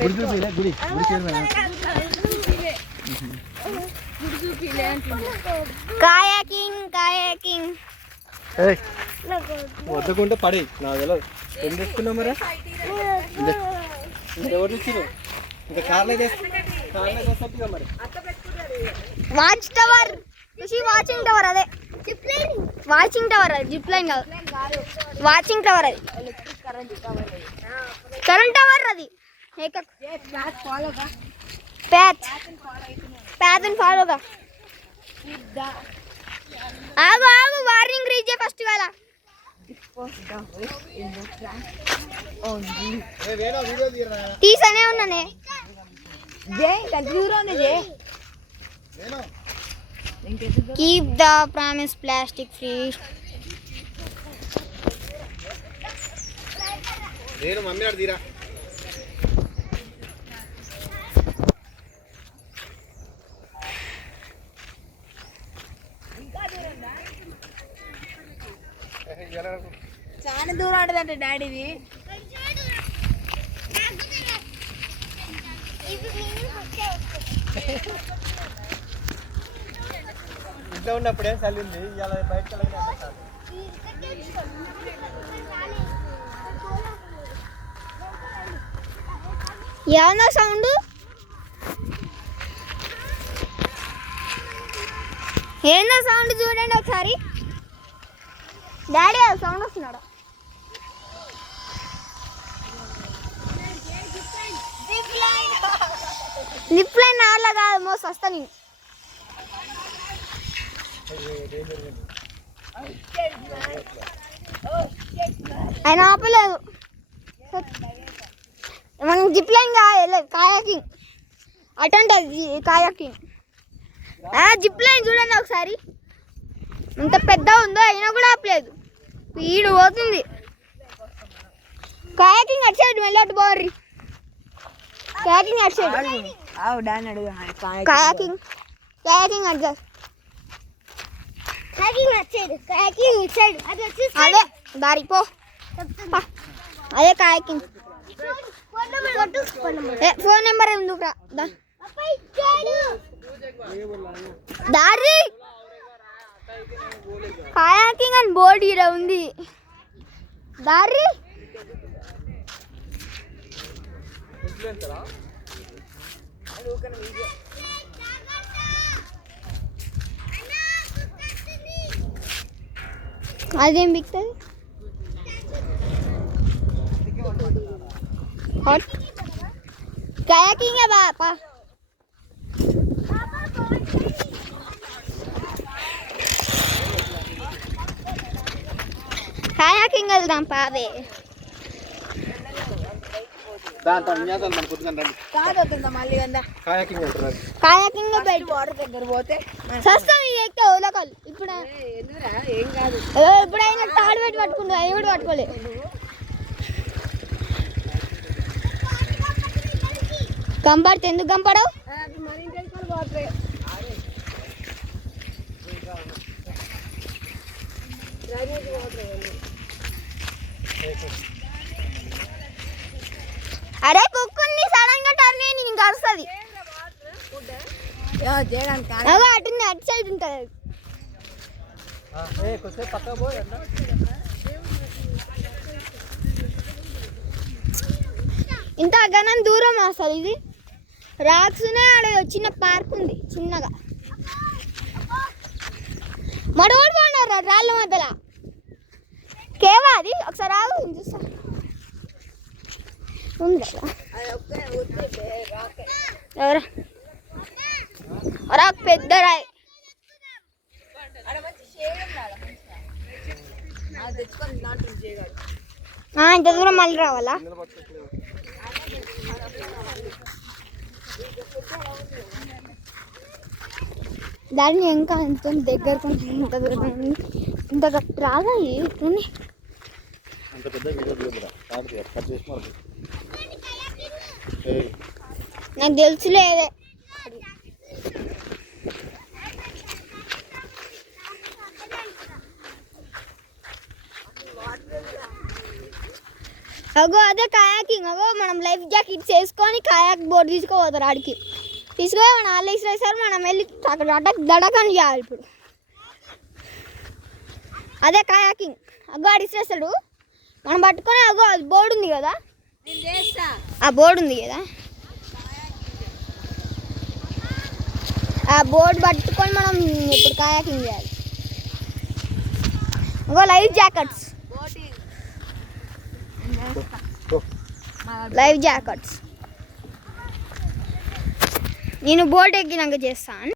గుడి చూపిలే గుడి గుడి కాయాకింగ్ కాయాకింగ్ వద్దకుంటే పడి నా తెలియదు ఏం తెచ్చుకున్నావు మరి ఎవరు తెచ్చినావు ఇంకా కార్లో తెస్తున్నా మరి వాచ్ టవర్ వాచింగ్ టవర్ అదే వాచింగ్ టవర్ అది జిప్ లైన్ కాదు వాచింగ్ టవర్ అది కరెంట్ టవర్ అది ప్యాచ్ అండ్ ఫాలోగా ఆగు ఆగు వార్నింగ్ రీచ్ ఫస్ట్ కాల తీసనే ఉన్నానే Keep the promise plastic free. నేను మమ్మీ నాడు తీరా చాలా దూరం ఆడదంటే డాడీది ఇంట్లో ఉన్నప్పుడే చల్లింది ఇలా బయట ఏమన్నా సౌండ్ ఏందో సౌండ్ చూడండి ఒకసారి డాడీ సౌండ్ వస్తున్నాడు లిప్ లైన్ నాలా కాదు మోస్ట్ వస్తా నేను ఆయన ఆపలేదు మనం జిప్ లైన్ కాయలేదు కాయాకింగ్ అటండి కాయాకింగ్ జిప్ లైన్ చూడండి ఒకసారి ఎంత పెద్ద ఉందో అయినా కూడా ఆపలేదు స్పీడ్ పోతుంది కాయాకింగ్ అటు సైడ్ వెళ్ళట్టు పోర్రి కాయాకింగ్ అటు సైడ్ కాయాకింగ్ అటు అదే దారి పో అదే కాయాకింగ్ ఫోన్ నెంబర్ ఎందుకు రా దారి కాయాకింగ్ అని బోర్డు ఇక్కడ ఉంది దారి అదేం బిక్తుంది కాయాకింగ్ బాపా కాయాకింగ్ వెళ్దాం పావే కాయాకింగ్ వాటర్ దగ్గర పోతే ఇప్పుడు ఏం కాదు ఎప్పుడైనా తాడు పెట్టి పట్టుకుంటా అవి కూడా పట్టుకోలే గంపడితే ఎందుకు గంపడవు అరే కుక్కుని సడన్ గా టర్న్ అయ్యి నీకు కరుస్తుంది అటుంది అటు సైడ్ ఉంటుంది ఇంత గనం దూరం అసలు ఇది రాక్స్నే ఆడ చిన్న పార్క్ ఉంది చిన్నగా మడవడు బాగున్నారు రాళ్ళ మధ్యలో కేవా అది ఒకసారి ఆగు చూస్తా ఉంది ఎవరా రాక్ పెద్ద రాయి ఇంత దూరం మళ్ళీ రావాలా దాన్ని ఇంకా ఎంత దగ్గరకు ఇంత దూరం ఇంత రాదా ఇట్లని నాకు తెలుసులేదే అగో అదే కాయాకింగ్ కాయాకింగ్ అగో మనం లైఫ్ జాకెట్స్ వేసుకొని కాయాక్ బోర్డు తీసుకోపోతారు ఆడికి తీసుకుపోయి మన వాళ్ళు ఇస్తారు మనం వెళ్ళి అక్కడ దడకని చేయాలి ఇప్పుడు అదే కాయాకింగ్ అగో ఆడు ఇస్తాడు మనం పట్టుకొని అగో అది బోర్డు ఉంది కదా నేను చేస్తా ఆ బోర్డు ఉంది కదా ఆ బోర్డు పట్టుకొని మనం ఇప్పుడు కాయాకింగ్ చేయాలి ఇంకో life jackets boating life jackets నేను బోట్ ఎక్కినాక చేస్తాను